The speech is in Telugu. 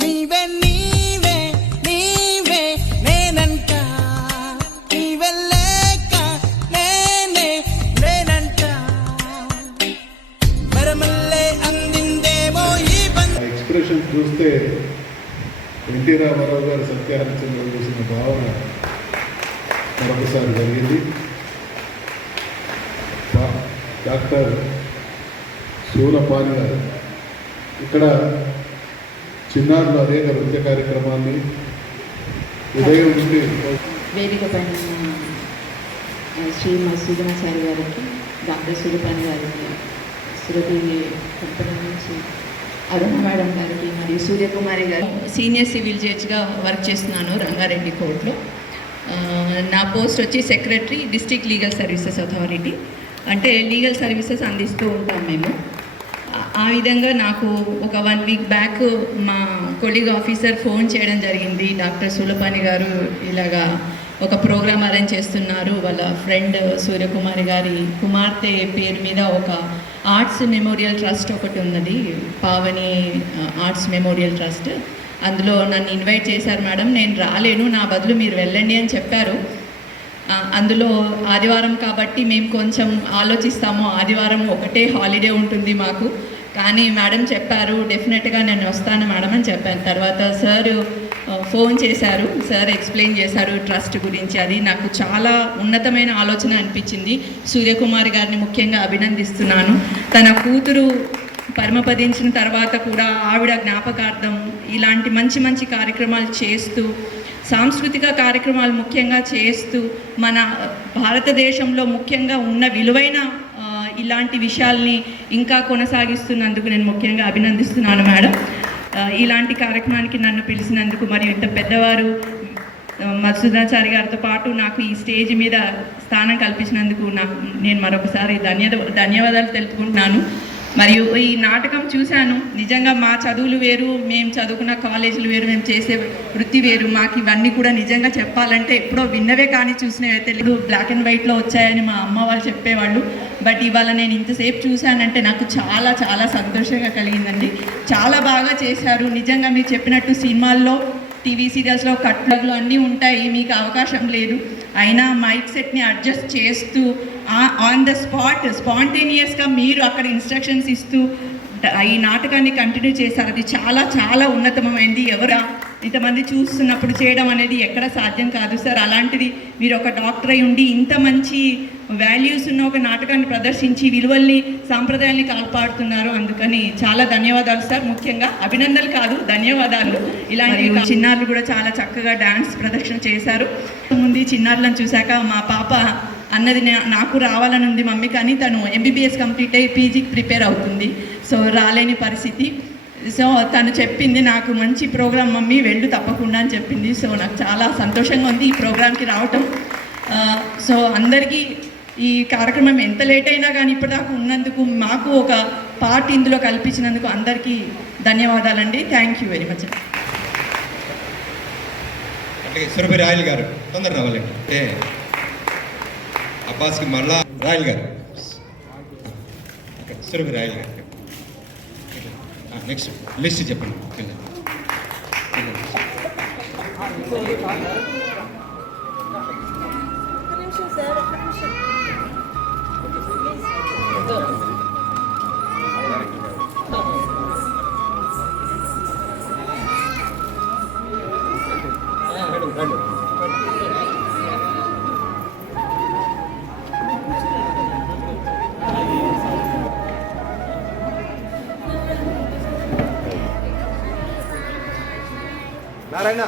నీవే నీవే నీవే నేనంట నీవే లేక నేనే నేనంట మరమల్లే అందిందేమో ఈ ఎక్స్ప్రెషన్ చూస్తే ఎన్టీ రామారావు గారు సత్యహరిచంద్ర చూసిన భావన మరొకసారి జరిగింది. డాక్టర్ సూలపాని గారు ఇక్కడ చిన్నారులు అనేక నృత్య కార్యక్రమాన్ని ఉదయం నుండి వేదిక పైన శ్రీ మసూదనాచారి గారికి, డాక్టర్ సూలపాని గారికి, శృతి కంపెనీ నుంచి అరుణ మేడం గారికి మరియు సూర్యకుమారి గారు. సీనియర్ సివిల్ జడ్జ్గా వర్క్ చేస్తున్నాను రంగారెడ్డి కోర్టులో. నా పోస్ట్ వచ్చి secretary, district legal services authority. అంటే లీగల్ సర్వీసెస్ అందిస్తూ ఉంటాం మేము. ఆ విధంగా నాకు ఒక 1 వీక్ బ్యాక్ మా కొలీగ్ ఆఫీసర్ ఫోన్ చేయడం జరిగింది. డాక్టర్ సూలపాని గారు ఇలాగా ఒక ప్రోగ్రామ్ అరేంజ్ చేస్తున్నారు, వాళ్ళ ఫ్రెండ్ సూర్యకుమారి గారి కుమార్తె పేరు మీద ఒక ఆర్ట్స్ మెమోరియల్ ట్రస్ట్ ఒకటి ఉన్నది, పావని ఆర్ట్స్ మెమోరియల్ ట్రస్ట్. అందులో నన్ను ఇన్వైట్ చేశారు మేడం. నేను రాలేను, నా బదులు మీరు వెళ్ళండి అని చెప్పారు. అందులో ఆదివారం కాబట్టి మేము కొంచెం ఆలోచిస్తాము, ఆదివారం ఒకటే హాలిడే ఉంటుంది మాకు. కానీ మేడం చెప్పారు డెఫినెట్గా నేను వస్తాను మేడం అని చెప్పాను. తర్వాత సార్ ఫోన్ చేశారు, సార్ ఎక్స్ప్లెయిన్ చేశారు ట్రస్ట్ గురించి. అది నాకు చాలా ఉన్నతమైన ఆలోచన అనిపించింది. సూర్యకుమారి గారిని ముఖ్యంగా అభినందిస్తున్నాను. తన కూతురు పరమపదించిన తర్వాత కూడా ఆవిడ జ్ఞాపకార్థం ఇలాంటి మంచి మంచి కార్యక్రమాలు చేస్తూ, సాంస్కృతిక కార్యక్రమాలు ముఖ్యంగా చేస్తూ, మన భారతదేశంలో ముఖ్యంగా ఉన్న విలువైన ఇలాంటి విషయాల్ని ఇంకా కొనసాగిస్తున్నందుకు నేను ముఖ్యంగా అభినందిస్తున్నాను మేడం. ఇలాంటి కార్యక్రమానికి నన్ను పిలిచినందుకు మరియు ఇంత పెద్దవారు మధుసూదనాచారి గారితో పాటు నాకు ఈ స్టేజ్ మీద స్థానం కల్పించినందుకు నేను మరొకసారి ధన్యవాదాలు తెలుపుకుంటున్నాను. మరియు ఈ నాటకం చూశాను. నిజంగా మా చదువులు వేరు, మేము చదువుకున్న కాలేజీలు వేరు, మేము చేసే వృత్తి వేరు. మాకు ఇవన్నీ కూడా నిజంగా చెప్పాలంటే ఎప్పుడో విన్నవే కానీ చూసినవైతే లేదు. బ్లాక్ అండ్ వైట్లో వచ్చాయని మా అమ్మ వాళ్ళు చెప్పేవాళ్ళు. బట్ ఇవాళ నేను ఇంతసేపు చూశానంటే నాకు చాలా చాలా సంతోషంగా కలిగిందండి. చాలా బాగా చేశారు. నిజంగా మీరు చెప్పినట్టు సినిమాల్లో, టీవీ సీరియల్స్లో కట్లు అన్నీ ఉంటాయి, మీకు అవకాశం లేదు. అయినా మైక్ సెట్ని అడ్జస్ట్ చేస్తూ ఆన్ ద స్పాంటేనియస్గా మీరు అక్కడ ఇన్స్ట్రక్షన్స్ ఇస్తూ ఈ నాటకాన్ని కంటిన్యూ చేశారు. అది చాలా చాలా ఉన్నతమైంది. ఎవరు ఇంతమంది చూస్తున్నప్పుడు చేయడం అనేది ఎక్కడ సాధ్యం కాదు సార్. అలాంటిది మీరు ఒక డాక్టర్ అయి ఉండి ఇంత మంచి వాల్యూస్ ఉన్న ఒక నాటకాన్ని ప్రదర్శించి విలువల్ని, సాంప్రదాయాల్ని కాపాడుతున్నారు. అందుకని చాలా ధన్యవాదాలు సార్. ముఖ్యంగా అభినందనలు కాదు, ధన్యవాదాలు. ఇలాంటి చిన్నారులు కూడా చాలా చక్కగా డ్యాన్స్ ప్రదర్శన చేశారు. ముందు చిన్నారులను చూశాక మా పాప అన్నది నాకు రావాలని ఉంది మమ్మీ, కానీ తను MBBS కంప్లీట్ అయ్యి పీజీకి ప్రిపేర్ అవుతుంది. సో రాలేని పరిస్థితి. సో తను చెప్పింది నాకు మంచి ప్రోగ్రామ్ మమ్మీ, వెళ్ళు తప్పకుండా అని చెప్పింది. సో నాకు చాలా సంతోషంగా ఉంది ఈ ప్రోగ్రామ్కి రావటం. సో అందరికీ ఈ కార్యక్రమం ఎంత లేట్ అయినా కానీ ఇప్పటిదాకా ఉన్నందుకు, మాకు ఒక పార్ట్ ఇందులో కల్పించినందుకు అందరికీ ధన్యవాదాలండి. Thank you very much. అంటే సురభి రాయల్ గారు తొందర రావాలండి. అంటే అబ్బాస్కి మళ్ళా రాయల్ గారు, సురభి రాయల్ గారు నెక్స్ట్ లిస్ట్ చెప్పండి. నారాయణ